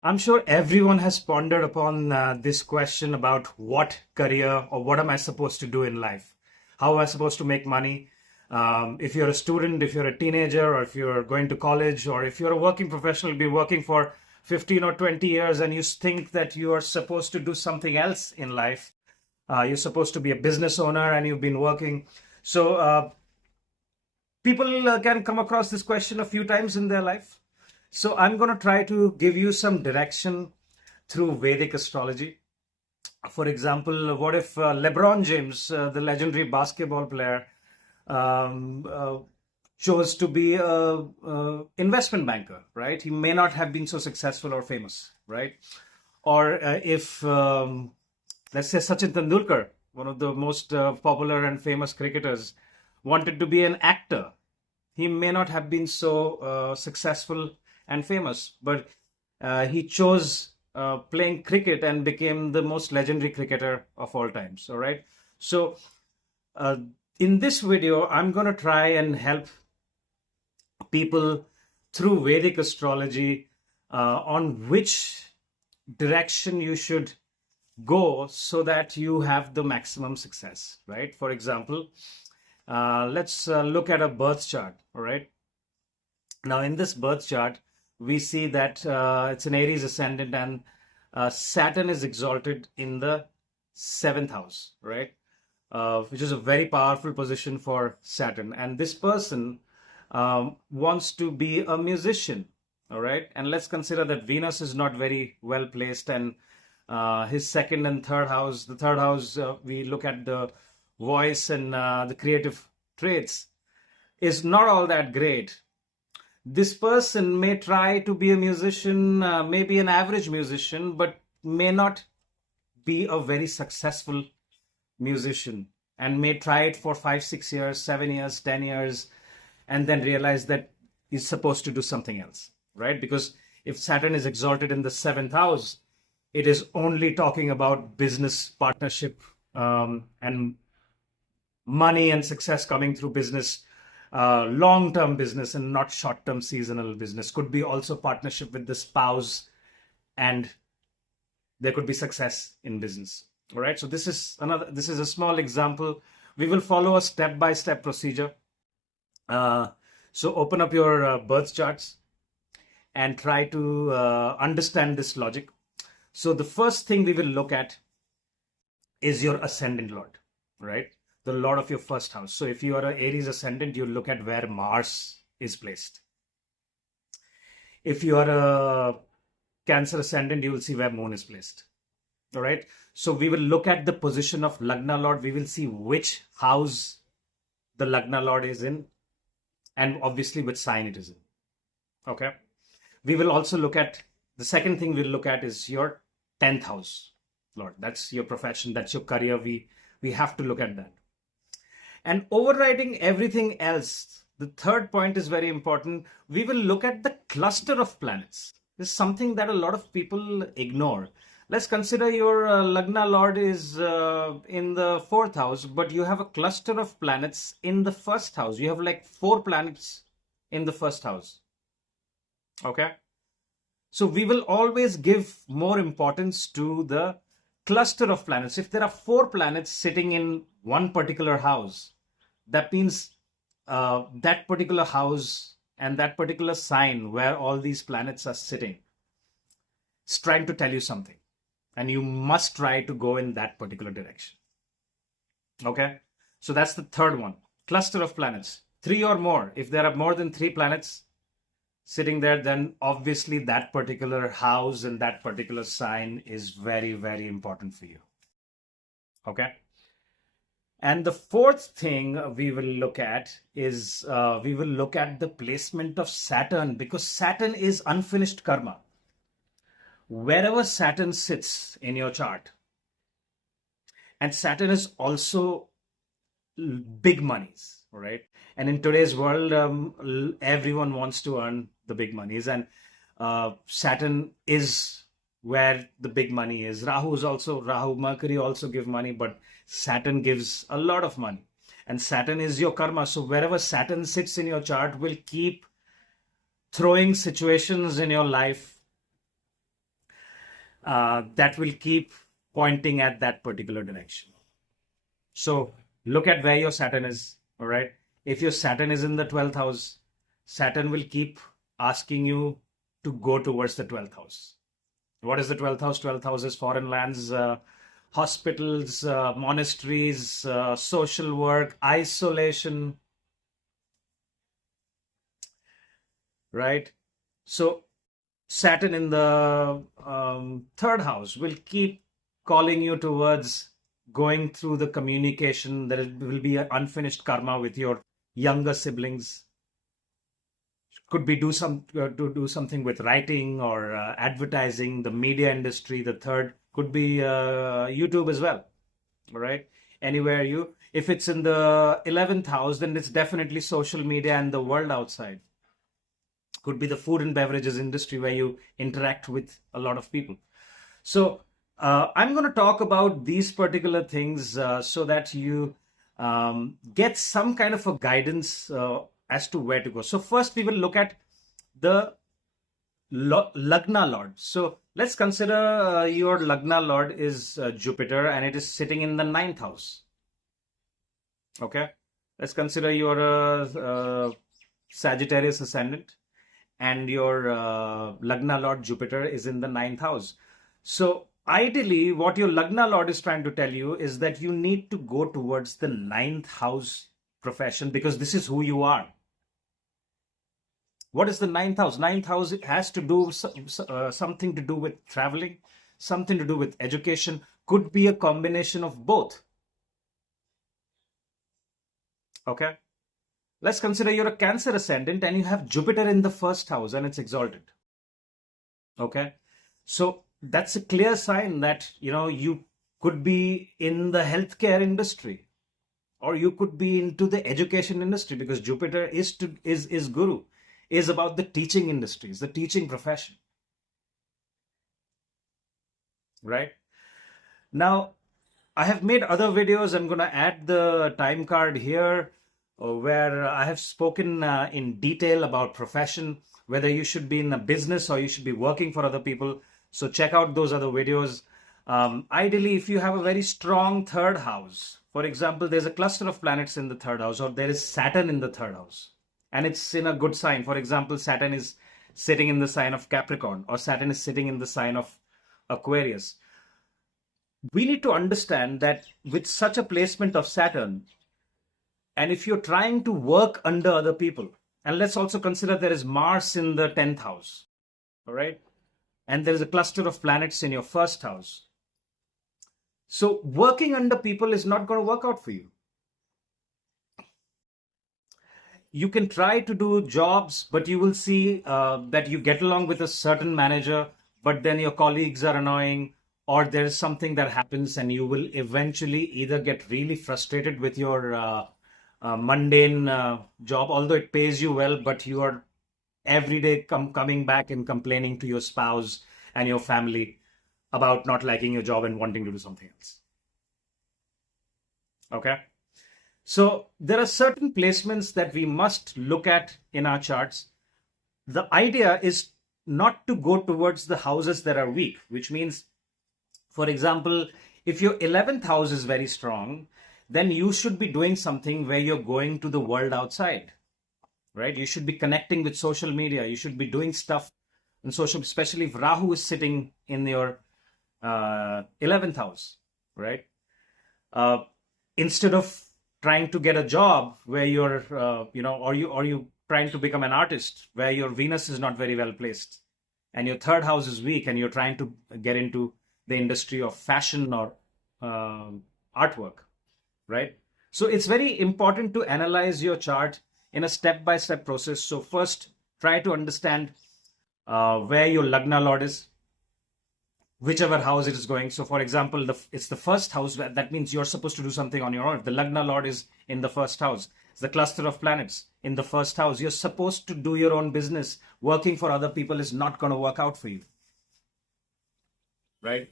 I'm sure everyone has pondered upon this question about what career or what am I supposed to do in life? How am I supposed to make money? If you're a student, if you're a teenager, or if you're going to college, or if you're a working professional, be working for 15 or 20 years and you think that you are supposed to do something else in life, you're supposed to be a business owner and you've been working. So people can come across this question a few times in their life. So I'm going to try to give you some direction through Vedic astrology. For example, what if LeBron James, the legendary basketball player, um, uh, chose to be a investment banker, right? He may not have been so successful or famous, right? Or if, let's say, Sachin Tendulkar, one of the most popular and famous cricketers, wanted to be an actor, he may not have been so successful and famous, but he chose playing cricket and became the most legendary cricketer of all times. All right. So, uh, in this video, I'm going to try and help people through Vedic astrology on which direction you should go so that you have the maximum success, right? For example, let's look at a birth chart, all right? Now, in this birth chart, we see that it's an Aries ascendant and Saturn is exalted in the seventh house, right? Which is a very powerful position for Saturn. And this person wants to be a musician, all right? And let's consider that Venus is not very well placed, and his second and third house, the third house, we look at the voice and the creative traits, is not all that great. This person may try to be a musician, maybe an average musician, but may not be a very successful musician, and may try it for 5 6 years, 7 years, 10 years, and then realize that he's supposed to do something else, right? Because if Saturn is exalted in the seventh house, it is only talking about business partnership, and money and success coming through business, long-term business and not short-term seasonal business. Could be also partnership with the spouse, and there could be success in business. All right. So this is a small example. We will follow a step-by-step procedure. So open up your birth charts and try to understand this logic. So the first thing we will look at is your ascendant lord, right? The lord of your first house. So if you are an Aries ascendant, you look at where Mars is placed. If you are a Cancer ascendant, you will see where Moon is placed. All right. So we will look at the position of Lagna Lord. We will see which house the Lagna Lord is in, and obviously which sign it is in. Okay. We will also look at the second thing we'll look at is your 10th house Lord. That's your profession. That's your career. We have to look at that. And overriding everything else, the third point is very important. We will look at the cluster of planets. This is something that a lot of people ignore. Let's consider your Lagna Lord is in the fourth house, but you have a cluster of planets in the first house. You have like 4 planets in the first house. Okay. So we will always give more importance to the cluster of planets. If there are 4 planets sitting in one particular house, that means that particular house and that particular sign where all these planets are sitting is trying to tell you something. And you must try to go in that particular direction. Okay. So that's the third one. Cluster of planets. 3 or more. If there are more than 3 planets sitting there, then obviously that particular house and that particular sign is very, very important for you. Okay. And the fourth thing we will look at is we will look at the placement of Saturn, because Saturn is unfinished karma. Wherever Saturn sits in your chart, and Saturn is also big monies, right? And in today's world, everyone wants to earn the big monies, and Saturn is where the big money is. Rahu, Mercury also give money, but Saturn gives a lot of money, and Saturn is your karma. So wherever Saturn sits in your chart will keep throwing situations in your life that will keep pointing at that particular direction. So look at where your Saturn is, all right? If your Saturn is in the 12th house, Saturn will keep asking you to go towards the 12th house. What is the 12th house? 12th house is foreign lands, hospitals, monasteries, social work, isolation, right? So Saturn in the third house will keep calling you towards going through the communication. There will be an unfinished karma with your younger siblings. Could be to do something with writing or advertising, the media industry. The third could be YouTube as well. All right. Anywhere if it's in the 11th house, then it's definitely social media and the world outside. Could be the food and beverages industry where you interact with a lot of people. So I'm going to talk about these particular things so that you get some kind of a guidance as to where to go. So first we will look at the Lagna Lord. So let's consider your Lagna Lord is Jupiter and it is sitting in the 9th house. Okay. Let's consider your Sagittarius ascendant and your Lagna Lord Jupiter is in the 9th house. So ideally, what your Lagna Lord is trying to tell you is that you need to go towards the 9th house profession because this is who you are. What is the 9th house? 9th house, it has to do something to do with traveling, something to do with education, could be a combination of both. Okay. Let's consider you're a Cancer ascendant and you have Jupiter in the 1st house and it's exalted. Okay. So that's a clear sign that, you could be in the healthcare industry or you could be into the education industry because Jupiter is Guru, is about the teaching industries, the teaching profession. Right? Now, I have made other videos. I'm going to add the time card here where I have spoken in detail about profession, whether you should be in a business or you should be working for other people. So check out those other videos. Ideally, if you have a very strong 3rd house, for example, there's a cluster of planets in the 3rd house or there is Saturn in the 3rd house and it's in a good sign. For example, Saturn is sitting in the sign of Capricorn or Saturn is sitting in the sign of Aquarius. We need to understand that with such a placement of Saturn, and if you're trying to work under other people, and let's also consider there is Mars in the 10th house, all right? And there is a cluster of planets in your 1st house. So working under people is not going to work out for you. You can try to do jobs, but you will see that you get along with a certain manager, but then your colleagues are annoying, or there's something that happens and you will eventually either get really frustrated with your mundane job, although it pays you well, but you are every day coming back and complaining to your spouse and your family about not liking your job and wanting to do something else. Okay. So there are certain placements that we must look at in our charts. The idea is not to go towards the houses that are weak, which means, for example, if your 11th house is very strong, then you should be doing something where you're going to the world outside, right? You should be connecting with social media. You should be doing stuff in social, especially if Rahu is sitting in your 11th house, right? Instead of trying to get a job where you're, or you trying to become an artist where your Venus is not very well placed and your 3rd house is weak and you're trying to get into the industry of fashion or artwork, right? So it's very important to analyze your chart in a step-by-step process. So first, try to understand where your Lagna Lord is, whichever house it is going. So for example, it's the 1st house. That means you're supposed to do something on your own. If the Lagna Lord is in the 1st house, it's the cluster of planets in the 1st house. You're supposed to do your own business. Working for other people is not going to work out for you, right?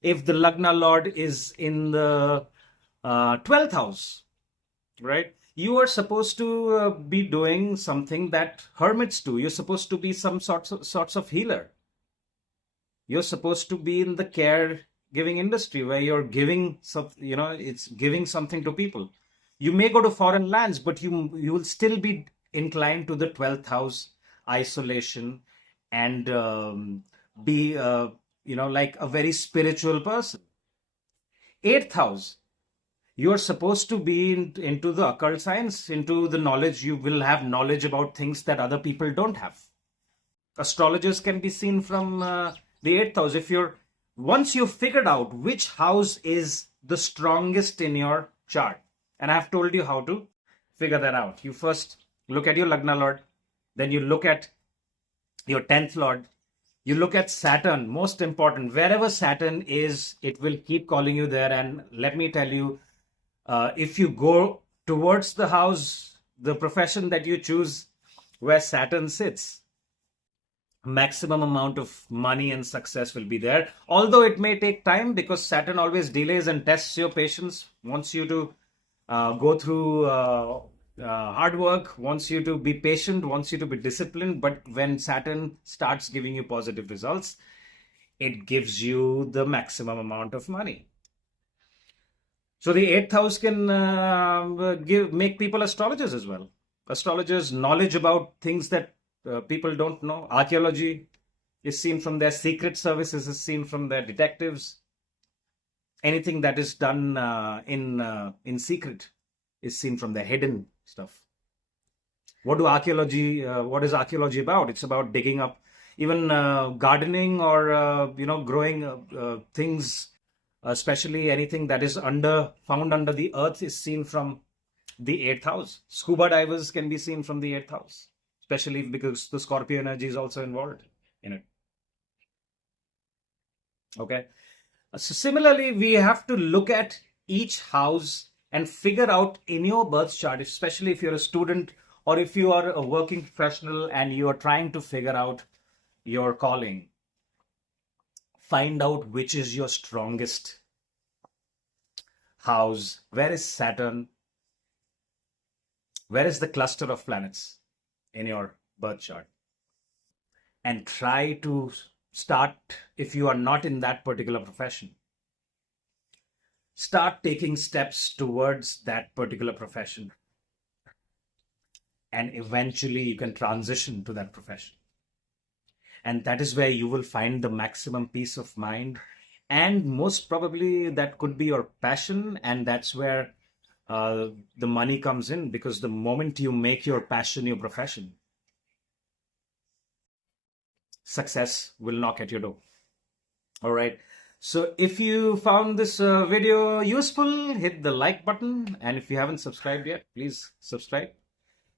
If the Lagna Lord is in the 12th house, right? You are supposed to be doing something that hermits do. You're supposed to be some sorts of healer. you're supposed to be in the caregiving industry where you're giving some, it's giving something to people. You may go to foreign lands, but you will still be inclined to the 12th house, isolation, and be like a very spiritual person. 8th house, you're supposed to be into the occult science, into the knowledge. You will have knowledge about things that other people don't have. Astrologers can be seen from the 8th house. Once you've figured out which house is the strongest in your chart, and I've told you how to figure that out. You first look at your Lagna Lord, then you look at your 10th Lord, you look at Saturn. Most important, wherever Saturn is, it will keep calling you there. And let me tell you, if you go towards the house, the profession that you choose where Saturn sits, maximum amount of money and success will be there. Although it may take time, because Saturn always delays and tests your patience, wants you to go through hard work, wants you to be patient, wants you to be disciplined. But when Saturn starts giving you positive results, it gives you the maximum amount of money. So the 8th house can make people astrologers as well. Astrologers, knowledge about things that people don't know. Archaeology is seen from their secret services, is seen from their detectives. Anything that is done in secret is seen from their hidden stuff. What is archaeology about? It's about digging up, even gardening or growing things, especially anything that is found under the earth is seen from the 8th house. Scuba divers can be seen from the 8th house, especially because the Scorpio energy is also involved in it. Okay. So similarly, we have to look at each house and figure out in your birth chart, especially if you're a student or if you are a working professional and you are trying to figure out your calling, find out which is your strongest house. Where is Saturn? Where is the cluster of planets in your birth chart? And try to start, if you are not in that particular profession, start taking steps towards that particular profession. And eventually you can transition to that profession. And that is where you will find the maximum peace of mind. And most probably that could be your passion. And that's where the money comes in, because the moment you make your passion your profession, success will knock at your door. All right. So if you found this video useful, hit the like button. And if you haven't subscribed yet, please subscribe.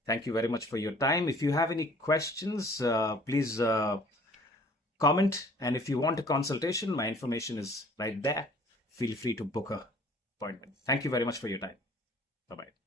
Thank you very much for your time. If you have any questions, please comment. And if you want a consultation, my information is right there. Feel free to book an appointment. Thank you very much for your time. Bye-bye.